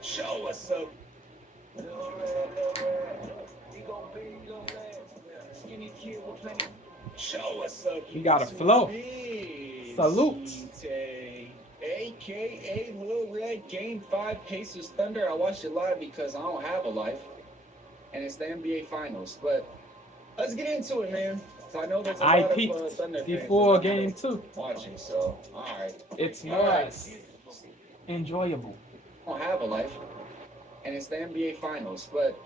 Show us up. Show us up. He got a flow. Salute. ZTAY, aka Lil Red, Game 5 Pacers Thunder. I watched it live because I don't have a life, and it's the NBA Finals. But let's get into it, man. So I know there's a lot of Thunder the fans full game too. watching. So all right, It's was enjoyable. I don't have a life, and it's the NBA Finals. But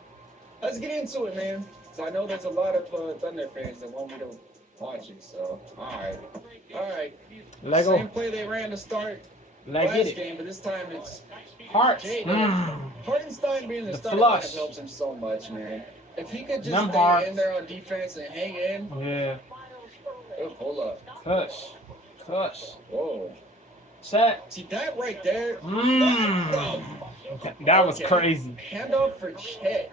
let's get into it, man. So I know there's a lot of Thunder fans that want me to watch it. So all right. Lego. Same play they ran to start Let's last get it. game, but this time it's Hearts. Hartenstein being the starter flush. lineup helps him so much, man. If he could just Them stay hearts. in there on defense and hang in. Yeah. Oh, hold up. Cush. Whoa. Chat. See that right there? That was crazy. Handoff for Chet.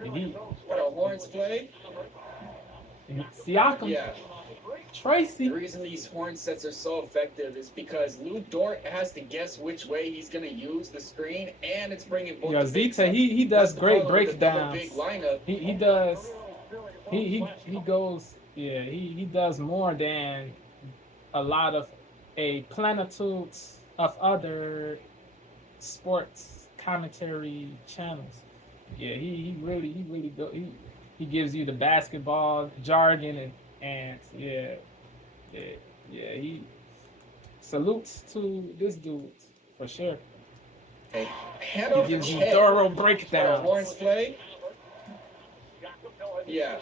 What a Horns play. Siakam. Yeah. Tracy. The reason these horn sets are so effective is because Lou Dort has to guess which way he's going to use the screen, and it's bringing both Yo, the bigs ZTAY, up. he does That's the great problem with the double breakdowns. big lineup. He does. He goes. Yeah, he does more than a lot of a plenitude of other sports commentary channels. Yeah, he really go. He gives you the basketball jargon and yeah. He salutes to this dude for sure. Hey, He gives you thorough breakdowns. Horns play. Yeah.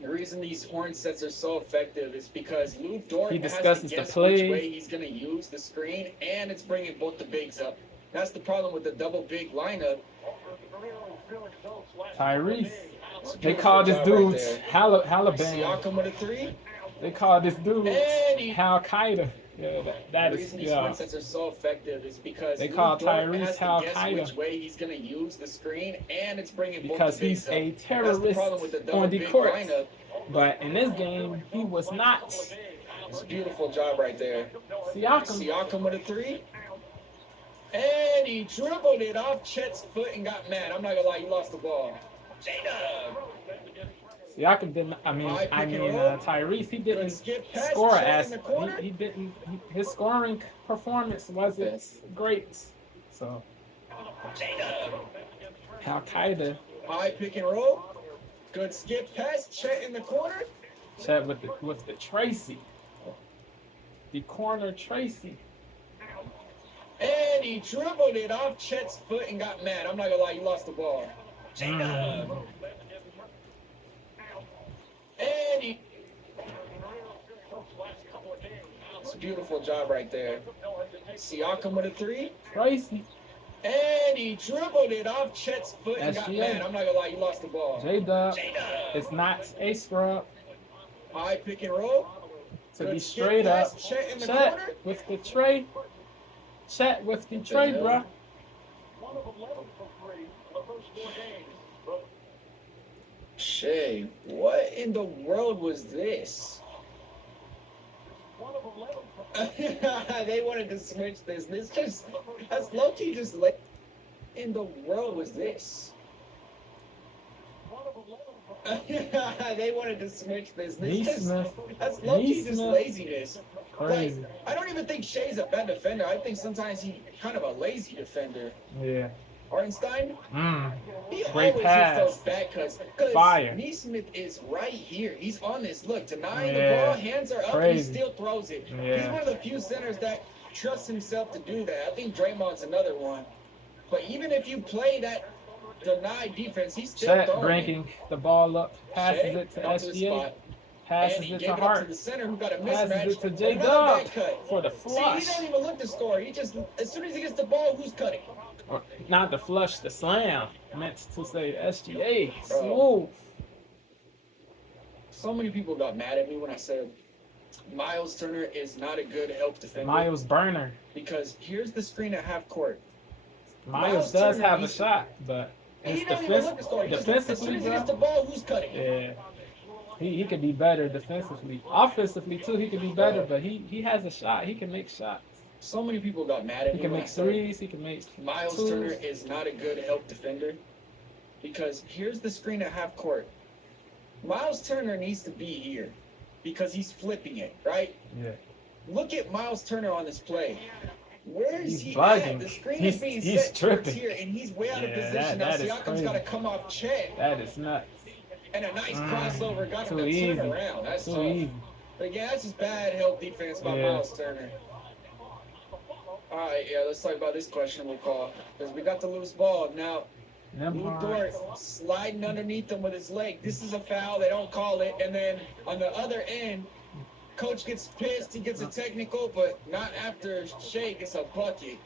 The reason these horn sets are so effective is because Lou Dort He has discusses to the guess plays. which way he's going to use the screen, and it's bringing both the bigs up. That's the problem with the double big lineup. Tyrese. They call this dude Haliban. Siakam with a three. They call this dude And Al Qaeda. Yeah, that the is reason these yeah. horn sets are so effective is because They Lou call Dort Tyrese has to Al guess Qaeda. which way he's going to use the screen, and it's bringing Because both the bigs he's a up. That's the terrorist problem with the double on the big court. lineup. But in this game, he was not. It's a beautiful job right there. Siakam. Siakam with a three. And he dribbled it off Chet's foot and got mad. I'm not gonna lie, he lost the ball. Siakam didn't. Tyrese. He didn't score as he didn't. His scoring performance wasn't great. So Al Qaeda. High pick and roll. Good skip pass. Chet in the corner. Chat with the Tracy. The corner Tracy. And he dribbled it off Chet's foot and got mad. I'm not gonna lie, he lost the ball. And he. It's a beautiful job right there. Siakam with a three. Tracy. And he dribbled it off Chet's foot and got mad. I'm not gonna lie, he lost the ball. J-Dub. It's not a scrub. High pick and roll. To Good be skip straight pass. up. Chet in the Chet corner. with the tray. Chet with the tray, bruh. Shay, what in the world was this? They wanted to switch this. That's low-key just like, in the world was this? They wanted to switch this. That's low-key just laziness. Crazy. Like, I don't even think Shay's a bad defender. I think sometimes he's kind of a lazy defender. Yeah. Hartenstein? He Great always pass. hits those back cuts. Fire. Neesmith is right here. He's on this. Look, denying Yeah. the ball, hands are up, Crazy. he still throws it. Yeah. He's one of the few centers that trusts himself to do that. I think Draymond's another one. But even if you play that denied defense, he's still Chet throwing breaking the ball up, passes Shay, it to up the SGA, spot. passes And he it gave to it up to Hart, the center who got a passes mismatch. it to Another J-Dub back cut. for the See, flush. he don't even look to score. He just, as soon as he gets the ball, who's cutting? Or not the flush, the slam. Meant to say SGA. Bro. Smooth. So many people got mad at me when I said Miles Turner is not a good help defender. Miles Burner. Because here's the screen at half court. Miles does Turner, have a he's- shot, but He it's don't even look to score. As soon defensively, as he gets the bro. ball, who's cutting? Yeah. He could be better defensively. Offensively too, he could be better, but he has a shot. He can make shots. So many people got mad at He me can when I make said threes. He can make Miles twos. Turner is not a good help defender because here's the screen at half court. Miles Turner needs to be here because he's flipping it, right? Yeah. Look at Miles Turner on this play. Where is He's he bugging. at? The screen He's- is being he's set towards tripping. here, and he's way out of Yeah, position. that Now is Siakam's crazy. got to come off check. That is nuts. And a nice crossover got him Too to easy. turn around. That's Too tough. easy. But yeah, that's just bad help defense by Yeah. Miles Turner. All right, yeah, let's talk about this questionable call. Because we got the loose ball. Now, Lou Dort sliding underneath him with his leg. This is a foul. They don't call it. And then on the other end, coach gets pissed. He gets a technical, but not after Shea gets a bucket.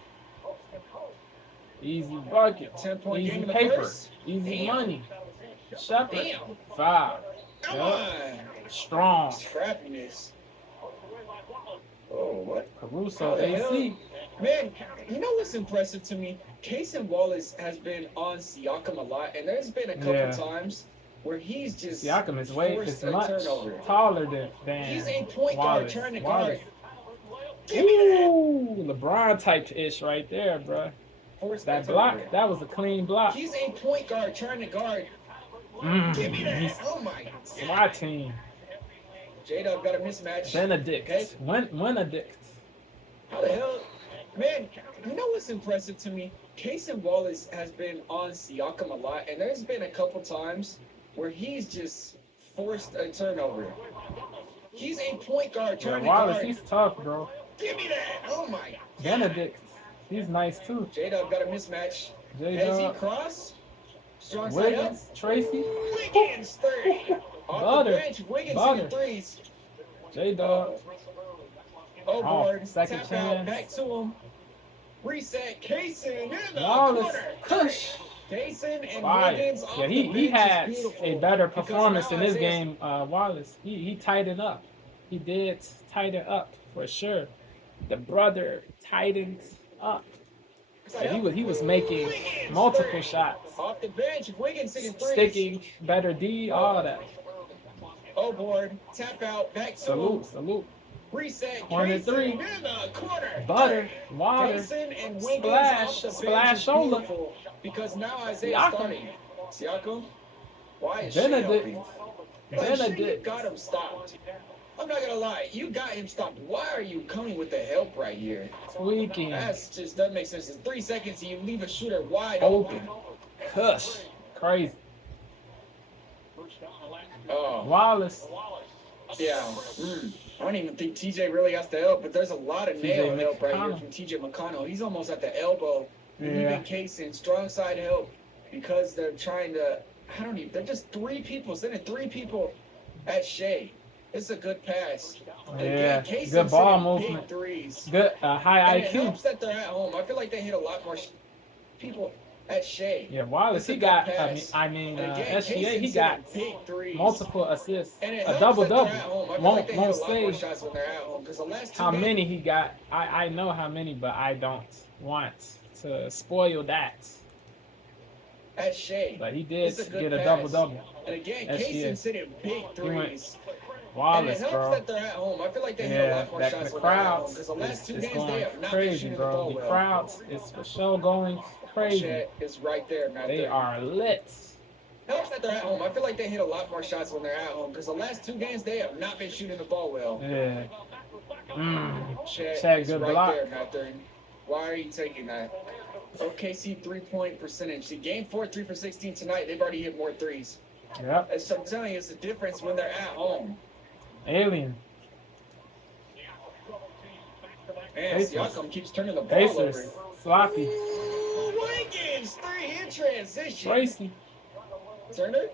Easy bucket. 10-point game Easy in the paper. first. Easy Damn. money. Shepherd. Damn. 5. Come Yup. on. Strong. Scrappiness. Oh, what? Caruso How the AC. Man, you know what's impressive to me? Casey Wallace has been on Siakam a lot, and there's been a couple times where he's just Siakam is way forced is a much turnover. taller than He's a point guard Wallace. trying to Wallace. guard. Give me that. Ooh, LeBron type ish right there, bro. Forced That turnover. block, that was a clean block. He's a point guard trying to guard. Give me that. He's Oh my. SWAT team. J-Dub got a mismatch. Benedict. Okay. Benedict. How the hell? Man, you know what's impressive to me? Casey Wallace has been on Siakam a lot, and there's been a couple times where he's just forced a turnover. He's a point guard Yeah, trying to Wallace, guard. he's tough, bro. Give me that. Oh my. Benedict, he's nice too. J-Dub got a mismatch. Hezzy J-Dub, cross. Strong side up. Wiggins, Tracy, Wiggins third. Off Butter. the bench, Wiggins Butter. hitting threes. J-Dub. Oh, board. second Tap chance. out. Back to him. Reset. Kaysen in the Wallace, corner. Kush. Kaysen and Fire. Wiggins off Yeah, the he bench had is beautiful. a better Because performance now in this Isaiah- game. Wallace, he tightened up. He did tighten up for sure. The brother tightened up. And he was making Wiggins multiple third. shots, Off the bench, Wiggins hitting threes. sticking, better D, all that. Oh, board. Tap out. Back to Salute, him. salute. Reset. Corner Kaysen three. in the corner. Butter, Third. water, Kaysen and Wiggins splash, off the bench splash is shoulder. beautiful. Because now Isaiah's Siakam. starting. Siakam? Why is Shea Benedict. helping? Like, Shea, you Benedict. got him stopped. I'm not gonna lie, you got him stopped. Why are you coming with the help right here? Tweaking. That's just doesn't make sense. In 3 seconds, you leave a shooter wide Open. open. Kush. Crazy. Oh, Wallace. yeah. I don't even think TJ really has to help, but there's a lot of TJ nail help right here McConnell. from TJ McConnell. He's almost at the elbow. And Yeah. even Kaysen, strong side help because they're trying to. They're just 3 people, sending 3 people at Shea. It's a good pass. Yeah, Kaysen's good ball hitting big movement. threes. Good, high And it IQ. helps that they're at home. I feel like they hit a lot more people at Shea. Yeah, Wallace, It's a he good got, pass. And SGA, Kaysen's he got hitting big threes. multiple assists, And it a helps double that they're double. at home. I feel Won't like they hit a lot more say shots when they're at home because the last 2 how games, many he got. I know how many, but I don't want to spoil that. at Shea. But he did It's a good get a pass. double double. And again, SGA. Kaysen's hitting big He went threes. And it Wallace, helps bro. that they're at home. I feel like they hit a Yeah, lot more that shots the when they're at home crowds because the last 2 is games going they have not been crazy, shooting the bro. ball The well. crowds is for sure going crazy. Chet is right there, man. They are lit. Helps that they're at home. I feel like they hit a lot more shots when they're at home because the last 2 games they have not been shooting the ball well. Yeah. Chet Chet, is good right block. there, Matherin. Why are you taking that? OKC 3-point percentage. See, game 4, 3 for 16 tonight. They've already hit more threes. Yep. As I'm telling you, it's the difference when they're at home. Alien. Man, Pacers. Siakam keeps turning the ball Pacers. over. Sloppy. Ooh, Wiggins, 3 in transition. Tracy. Turner?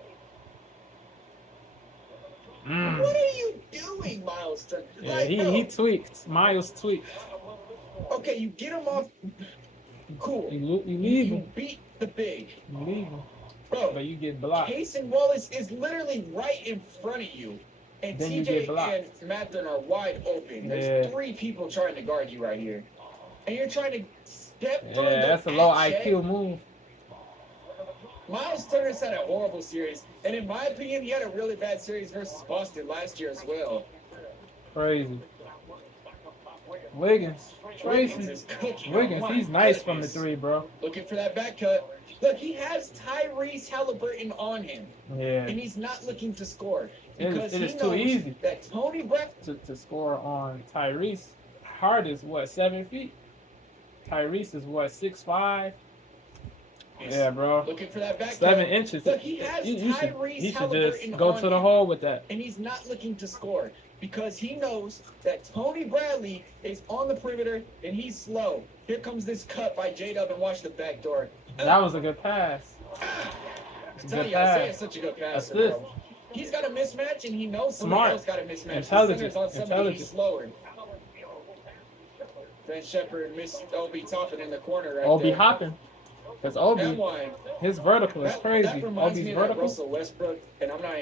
Mm. What are you doing, Miles Turner? Yeah, Like, he bro, tweaked. Miles tweaked. okay, you get him off. Cool. You leave You him. beat the big. You leave him. Bro, But you get blocked. Casey Wallace is literally right in front of you. And Then you TJ get blocked. and Matherin are wide open. There's Yeah. 3 people trying to guard you right here. And you're trying to step through Yeah, the that's a low at Shea. IQ move. Miles Turner's had a horrible series, and in my opinion, he had a really bad series versus Boston last year as well. Crazy. Wiggins. Wiggins, he's nice from the three, bro. Looking for that back cut. Look, he has Tyrese Halliburton on him. Yeah. And he's not looking to score. It is too easy that Tony Brown to score on Tyrese. Hard is what, 7 feet? Tyrese is what, 6'5"? Yeah, bro. Looking for that back 7 cut. inches. Look, he has He should Halliburton just go to the hole with that. And he's not looking to score because he knows that Tony Bradley is on the perimeter and he's slow. Here comes this cut by J-Dub, and watch the back door. That was a good pass. I'm telling you, Isaiah's such a good passer, bro. He's got a mismatch and he knows somebody else got a mismatch. Intelligent. On somebody, he's slower. Ben Shepherd missed Obi Toppin in the corner right Obi there. hopping. Because Obi, his vertical is crazy. That reminds Obi's me vertical. of Russell Westbrook, and I'm not.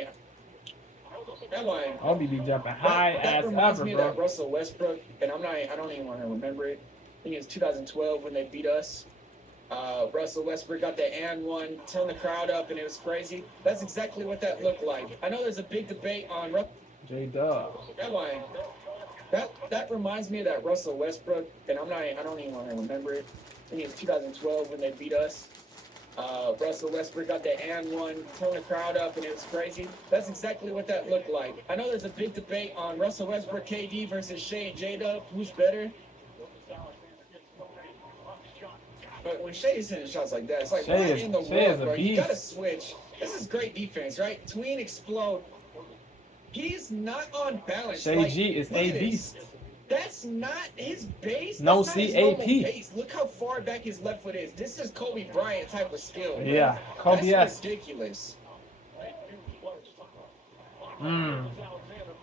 That one. Obi be jumping high that as reminds ever, me bro. of that Russell Westbrook, and I'm not. I don't even want to remember it. I think it was 2012 when they beat us. Russell Westbrook got the and one, turned the crowd up, and it was crazy. That's exactly what that looked like. I know there's a big debate on J-Dub. That one. That reminds me of that Russell Westbrook, and I'm not. I don't even want to remember it. I think it was 2012 when they beat us. Russell Westbrook got the and one, turned the crowd up, and it was crazy. That's exactly what that looked like. I know there's a big debate on Russell Westbrook KD versus Shea and J-Dub. Who's better? But when Shea's hitting shots like that, it's like, what in the world, bro? You gotta switch. This is great defense, right? Tween explode. He's not on balance. Shea G is a beast. That's not his base. No That's not his CAP. base. Look how far back his left foot is. This is Kobe Bryant type of skill. Bro. Yeah, Kobe. That's ridiculous. Mm.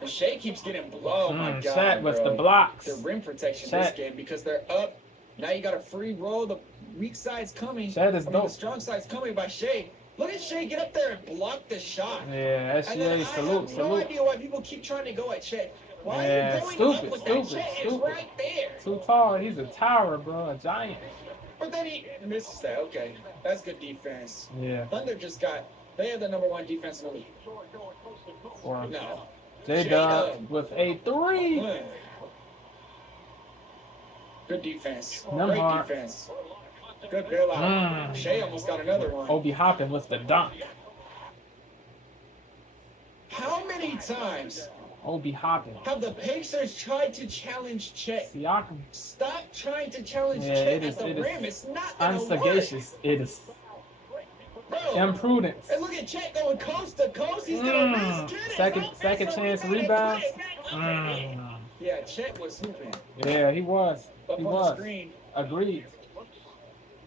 And Shea keeps getting blown. Oh my God, Shaq with bro. the blocks. The rim protection this game because they're up. Now you got a free roll. The weak side's coming. The strong side's coming by Shea. Look at Shea get up there and block the shot. Yeah, that's Shea. Salute. No idea why people keep trying to go at Shea. Why yeah, are you going up with that? stupid. It's right there. Too tall. He's a tower, bro. A giant. But then he misses that. Okay, that's good defense. Yeah. Thunder just got. They have the #1 defense in the league. No. J-Dub with a 3. Good defense. Great defense. Good bailout. Shea almost got another one. Obi hopping with the dunk. How many times Obi hopping have the Pacers tried to challenge Chet? Siakam. Stop trying to challenge Chet at the rim. It's not gonna unsagacious. It is. Bro. Imprudence. And look at Chet going coast to coast. He's gonna miss. Second chance rebounds. Yeah, Chet was hooping. Yeah, he was. Up he on was. The screen. Agreed.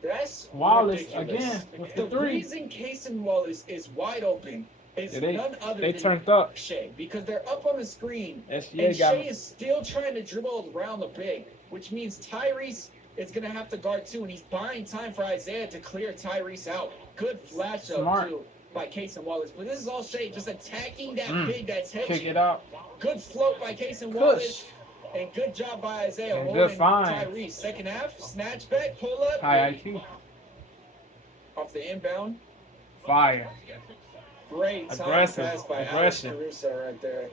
That's Wallace ridiculous. again with the 3. The reason Casey Wallace is wide open is none other than turned up. Shea because they're up on the screen. SGA and Shea is still trying to dribble around the big, which means Tyrese is going to have to guard too, and he's buying time for Isaiah to clear Tyrese out. Good flash up too by Casey Wallace. But this is all Shea just attacking that big that's hedging. Kick it out. Good float by Casey Wallace. And good job by Isaiah and holding find. Tyrese. Second half, snatch back, pull up. High IQ. Off the inbound. Fire. Great time pass by Alex Caruso right there.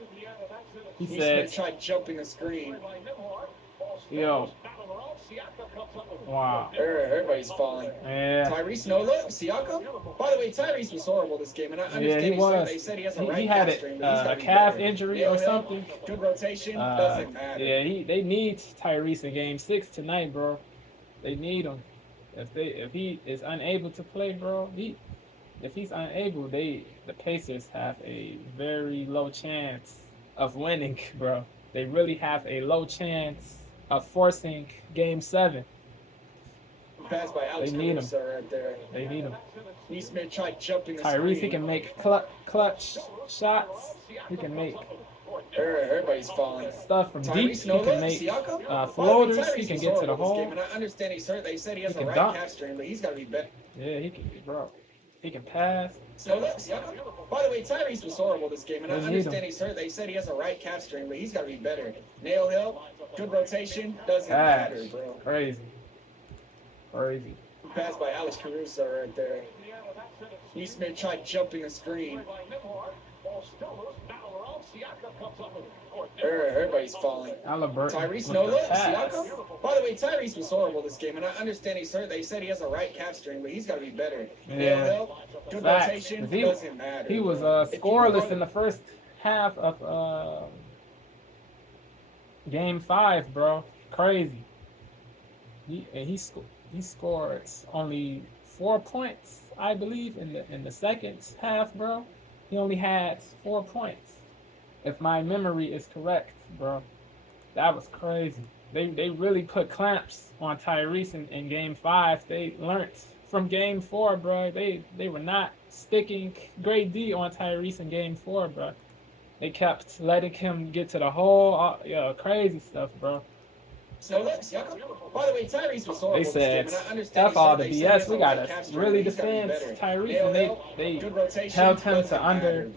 He said, tried jumping the screen. Yo. Wow. Everybody's falling. Yeah. Tyrese, no look. Siakam? By the way, Tyrese was horrible this game. And I understand he was. They said he has a right had a calf injury or something. Good rotation. Doesn't matter. Yeah, they need Tyrese in game 6 tonight, bro. They need him. If he is unable to play, bro, if he's unable, the Pacers have a very low chance of winning, bro. They really have a low chance of forcing game 7. Pass by Alex Caruso right there. They need him. Neesmith tried jumping the Tyrese, screen. he can make clutch shots. He can make everybody's falling. Stuff from Tyrese, deep. He can make floaters. He can get to the hole. And I understand he's hurt. They said he has a right calf strain, but he's got to be better. Yeah, he can, bro. He can pass. So look, Siakam. By the way, Tyrese was horrible this game, and I understand he's hurt. They said he has a right calf strain, but he's got to be better. Nail hill, good rotation, doesn't matter, bro. Crazy. Pass by Alex Caruso right there. Eastman tried jumping the screen. Everybody's falling. Tyrese no look. Siakam? By the way, Tyrese was horrible this game, and I understand he's hurt. They said he has a right calf string, but he's got to be better. Yeah. Good rotation. Doesn't matter. He was scoreless in the first half of Game 5, bro. Crazy. He scored only 4 points, I believe, in the second half, bro. He only had 4 points, if my memory is correct, bro. That was crazy. They really put clamps on Tyrese in Game 5. They learned from Game 4, bro. They were not sticking grade D on Tyrese in Game 4, bro. They kept letting him get to the hole. Crazy stuff, bro. So look, by the way, Tyrese was horrible. They said, this game, and I understand F all the BS. We gotta really defend Tyrese, and they held him to under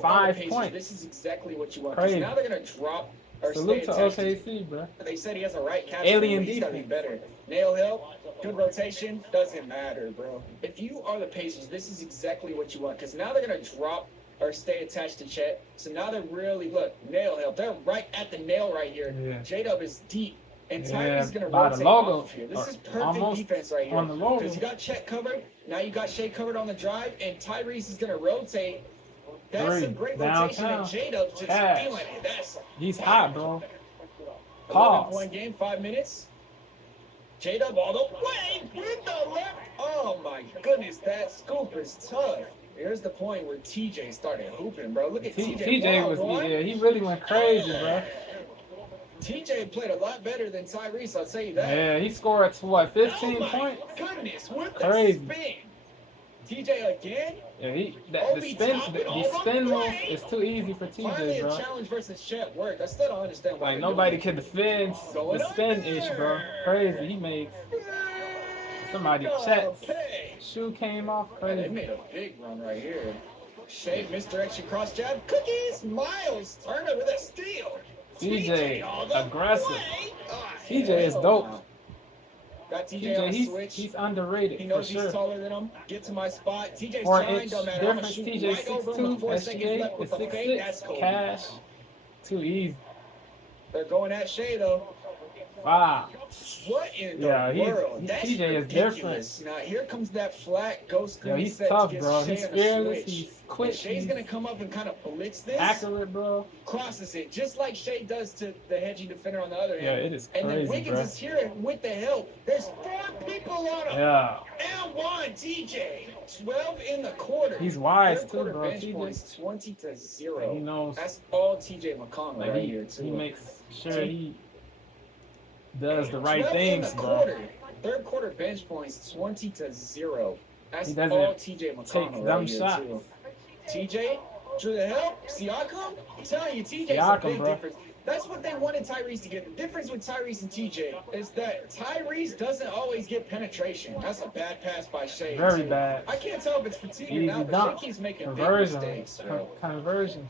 5 points. This is exactly what you want. Crazy. Now they're gonna drop. Salute to OKC, bro. They said he has a right calf. Alien defense. He's gotta be better. Nail hill, good rotation. Doesn't matter, bro. If you are the Pacers, this is exactly what you want. Because now they're gonna drop or stay attached to Chet. So now they're really, look, nail hill. They're right at the nail right here. Yeah. J-Dub is deep. And Tyree's going to rotate off here. This is perfect defense right here. Because you got Chet covered. Now you got Shea covered on the drive. And Tyrese is going to rotate. That's a great rotation. And J-Dub just feeling it. He's hot, bro. 11-point game, 5 minutes. J-Dub all the way with the left. Oh, my goodness. That scoop is tough. Here's the point where TJ started hooping, bro. Look at TJ. TJ he really went crazy, bro. TJ played a lot better than Tyrese, I'll tell you that. Yeah, he scored what, 15 points? Goodness, what crazy. The spin? TJ again? Yeah, the spin move is too easy for TJ, finally bro. A challenge versus Chet worked. I still don't understand why. Like nobody can defend the spin-ish, bro. Crazy. He made somebody Chet's shoe came off. Crazy. They made a big run right here. Shea misdirection cross jab. Cookies. Miles Turner with a steal. TJ aggressive. TJ is dope. Got TJ on the switch. He's underrated. He knows for he's taller than him. Get to my spot. TJ's 4-inch trying. difference. TJ 6'2". SGA is 6'6". Cash. Too easy. They're going at Shea though. Wow. What in the world? TJ is different. Now here comes that flat ghost screen. Yo, he's tough, bro. He's fearless. He's quick. Shea's gonna come up and kind of blitz this. Accurate, bro. Crosses it just like Shea does to the hedging defender on the other hand. Yeah, it is crazy, and then Wiggins is here with the help. There's 4 people on him. Yeah. And 1 TJ. 12 in the quarter. He's wise too, bro. Bench points 20-0. He knows. That's all TJ McConnell right here too. He makes sure he does the right things, bro. Third quarter bench points 20-0. That's all TJ McConnell right here too. TJ drew the help. Siakam. I'm telling you, TJ's a big difference. That's what they wanted Tyrese to get. The difference with Tyrese and TJ is that Tyrese doesn't always get penetration. That's a bad pass by Shea. Very bad. I can't tell if it's fatigue or not, but Shea keeps making big mistakes. Conversion.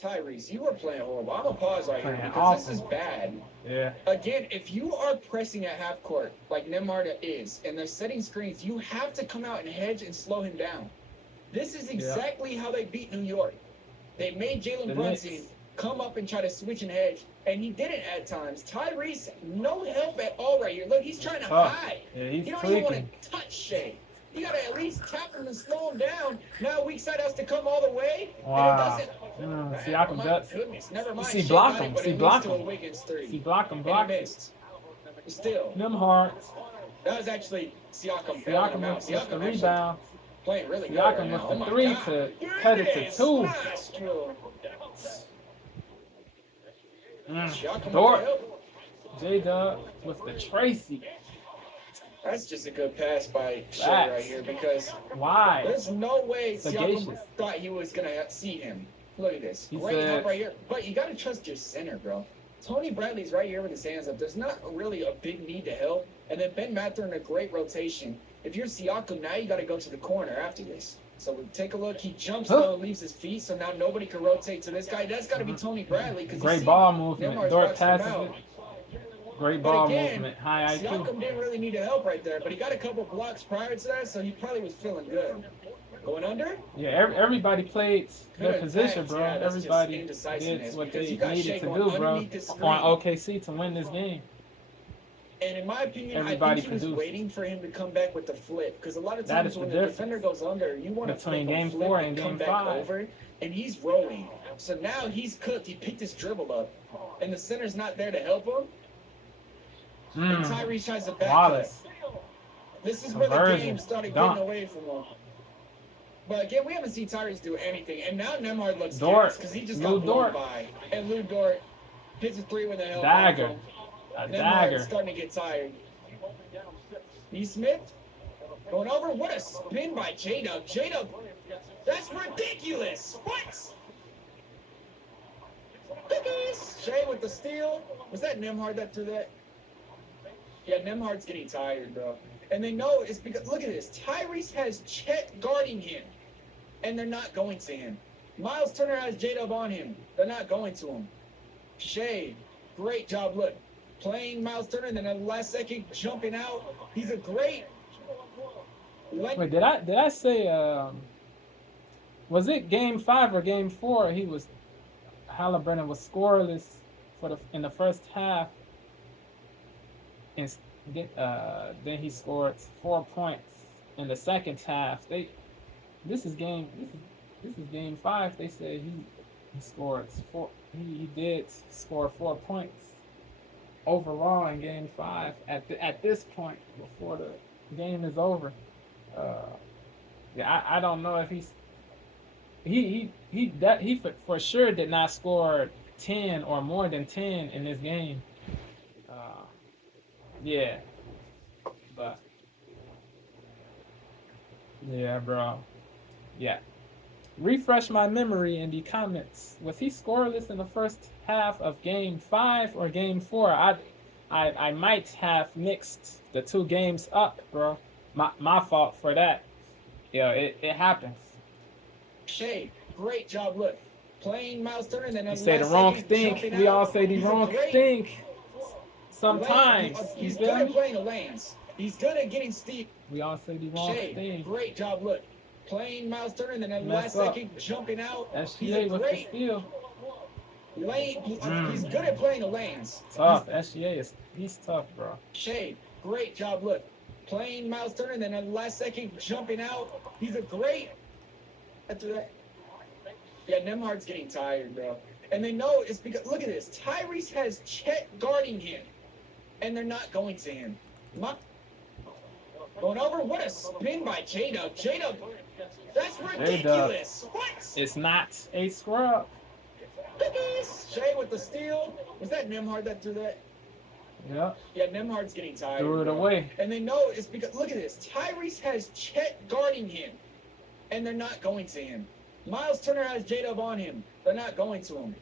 Tyrese, you were playing horrible. I'm gonna pause right here because this is bad. Yeah. Again, if you are pressing at half court like Nemarda is, and they're setting screens, you have to come out and hedge and slow him down. This is exactly how they beat New York. They made Jalen Brunson come up and try to switch and hedge, and he did it at times. Tyrese, no help at all right here. Look, he's trying to hide. Yeah, he's you don't even want to touch Shea. You got to at least tap him and slow him down. Now weak side has to come all the way. Wow. And it doesn't. Siakam does. Goodness, never mind. See, block him. See, block him. See, block him. Block him. Still. Them hearts. That was actually Siakam. Siakam with the rebound. Playing really good. Siakam with the 3 to cut it to 2. Dort. J-Dub with the Tracy. That's just a good pass by Shea right here because there's no way Siakam thought he was going to see him. Look at this. Great help right here. But you got to trust your center, bro. Tony Bradley's right here with his hands up. There's not really a big need to help. And then Ben Mathurin, a great rotation. If you're Siakam, now you got to go to the corner after this. So we take a look. He jumps low and leaves his feet, so now nobody can rotate to this guy. That's got to be Tony Bradley. Great ball movement. Dort passes it. Great But ball again, movement, high IQ. Siakam didn't really need the help right there, but he got a couple blocks prior to that, so he probably was feeling good. Going under? Yeah, everybody played their position, bro. Yeah, Everybody did what they needed to do, bro, on OKC to win this game. And in my opinion, Everybody I think he was waiting for him to come back with the flip. Because a lot of times when the defender goes under, you want to between game 4 and come game back 5. over, and he's rolling. So now he's cooked. He picked his dribble up, and the center's not there to help him. And Tyrese tries to back Wallace. This is where the game started getting away from him. But again, we haven't seen Tyrese do anything. And now Nembhard looks curious because he just got blown by. And Lou Dort hits a 3 with a help. Dagger. A dagger. Starting to get tired. E. Smith going over. What a spin by J-Dub. J-Dub, that's ridiculous. What? Shea with the steal. Was that Nembhard that threw that? Yeah, Nembhard's getting tired, bro. And they know it's because, look at this. Tyrese has Chet guarding him, and they're not going to him. Miles Turner has J-Dub on him. They're not going to him. Shea, great job. Look, playing Miles Turner, and then at the last second, jumping out. He's a great... Wait, did I say, was it game 5 or game 4? Halliburton was scoreless in the first half. And then he scored 4 points in the second half. This is game 5. They said he scored 4. He did score 4 points overall in game 5 at this point before the game is over. Yeah, I don't know if he for sure did not score 10 or more than 10 in this game. Yeah, but yeah, bro. Yeah. Refresh my memory in the comments. Was he scoreless in the first half of game 5 or game 4? I might have mixed the 2 games up, bro. My fault for that. Yeah, it happens. Shea, great job. Look, playing Miles Turner, and then you say the wrong thing. We all say the wrong thing. Sometimes. He's good at playing the lanes. He's good at getting steep. We all say the wrong thing. Great job. Look, playing Miles Turner, and then at the last second, jumping out. SGA with the steal. He's good at playing the lanes. Tough. He's tough, bro. Shea, great job. Look, playing Miles Turner, and then at the last second, jumping out. He's a great... After that. Yeah, Nembhard's getting tired, bro. And they know it's because, look at this. Tyrese has Chet guarding him, and they're not going to him. Going over. What a spin by J-Dub. J-Dub, that's ridiculous. What? It's not a scrub. Shea with the steal. Was that Nembhard that threw that? Yeah. Yeah, Nembhard's getting tired. Threw it away. And they know it's because, look at this. Tyrese has Chet guarding him, and they're not going to him. Miles Turner has J-Dub on him. They're not going to him.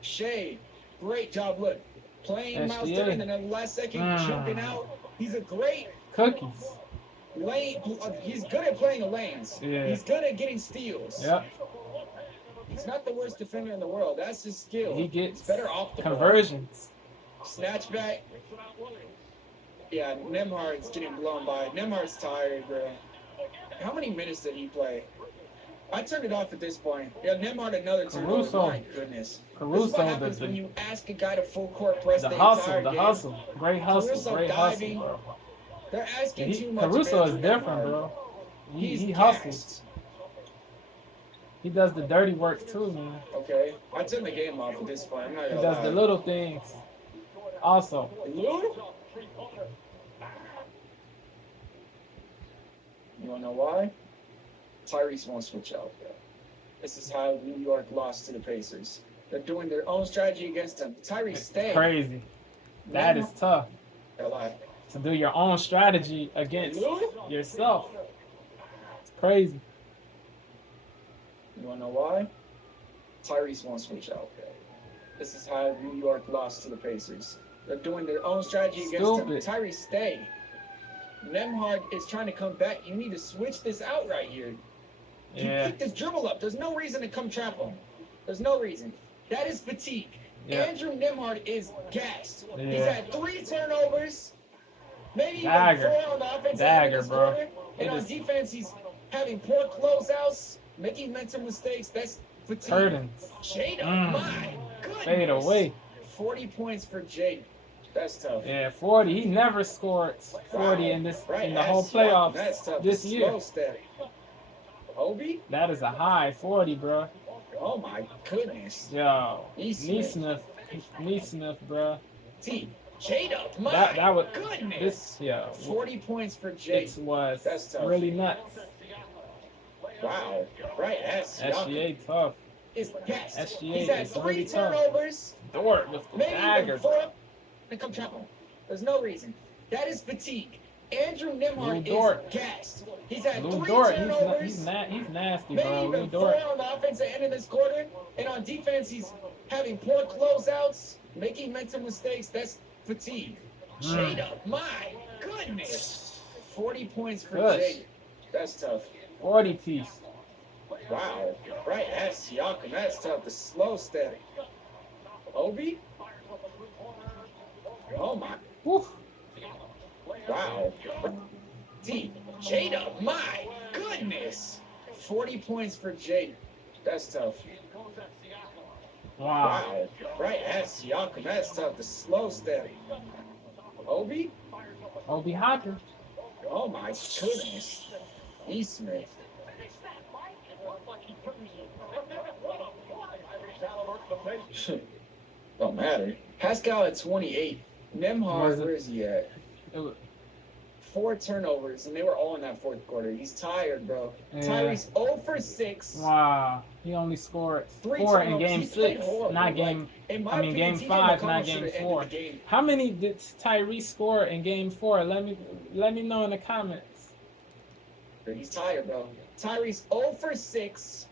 Shea, great job. Look, playing Miles Turner, and then at the last second, jumping out. He's a great... Cookies. He's good at playing the lanes. Yeah. He's good at getting steals. Yep. He's not the worst defender in the world. That's his skill. He gets better off the conversions. Ball. Snatch back. Yeah, Nembhard's getting blown by. Nembhard's tired, bro. How many minutes did he play? I turned it off at this point. Yeah, Nembhard another turnover. My goodness. Caruso, this is what happens when you ask a guy to full court press the entire game. Hustle. Great hustle. Caruso great diving. hustle, bro. They're asking too much. Caruso is different, bro. He hustles. He does the dirty work too, man. Okay. I turned the game off at this point. I'm not gonna He does the little things. Also. Lou? You wanna know why? Tyrese won't switch out. This is how New York lost to the Pacers. They're doing their own strategy against him. Tyrese, stay. Crazy. That is tough. To do your own strategy against yourself. It's crazy. You wanna know why? Tyrese won't switch out. This is how New York lost to the Pacers. They're doing their own strategy against him. Tyrese, stay. Nembhard is trying to come back. You need to switch this out right here. He picked his dribble up. There's no reason to come trap him. There's no reason. That is fatigue. Yeah. Andrew Nimhard is gassed. Yeah. He's had 3 turnovers, maybe Dagger. even 4 on the offense. Dagger, bro. Quarter. And on defense, he's having poor closeouts, making mental mistakes. That's fatigue. Curtains. Jada, my goodness. Fade away. 40 points for Jada. That's tough. Yeah, 40. He never scored 40 in this in the whole playoffs this year. Obi? That is a high 40, bro. Oh my goodness. Yo, Neesmith, bro. T. Jada, my That was goodness. this. Yo, 40 points for Jada. it was That's tough. really nuts. Wow. Right. SGA tough. Is gassed. SGA He's had is 3 really tough. turnovers. Dort with the Maybe dagger. even 4. And come trap him. There's no reason. That is fatigue. Andrew Nimhard is gassed. He's had 3 Dort, turnovers. he's nasty, maybe bro. even 4 Dort. on the offensive end of this quarter. And on defense, he's having poor closeouts, making mental mistakes. That's fatigue. Jada, my goodness. 40 points for Jada. That's tough. 40 piece. Wow. Right. That's Siakam. That's tough. The slow step. Obi? Oh my. Woo. Wow. D. Jada, my goodness. 40 points for Jada. That's tough. Wow. Right. That's Siakam. That's tough. The slow step. Obi? Obi Hopper. Oh my goodness. Neesmith. Don't matter. Pascal at 28. Nimhard, where is he at? 4 turnovers, and they were all in that fourth quarter. He's tired, bro. Yeah. Tyrese 0 for 6. Wow. He only scored 3 4 in turnovers. game He played 6, horrible. not game. In my I mean, opinion, game TJ 5, McConnell not should game have ended 4. the game. How many did Tyrese score in game 4? Let me know in the comments. He's tired, bro. Tyrese 0 for 6.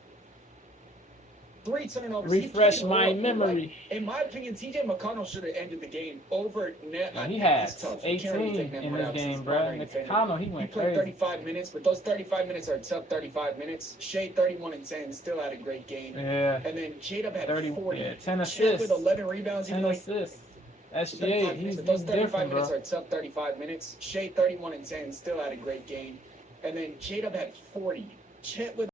3 turnovers. Refresh my memory. Like, in my opinion, TJ McConnell should have ended the game over net. He had He's tough. 18 in this game, bro. McConnell, he He went played crazy. 35 minutes, but those 35 minutes are tough 35 minutes. Shea 31 and 10 still had a great game. Yeah. And then J-Dub had 30, 40. yeah, 10 Chet assists. with 11 rebounds. 10 assists. SGA, he's those 35 different, minutes bro. are tough 35 minutes. Shea 31 and 10 still had a great game. And then J-Dub had 40. Chet with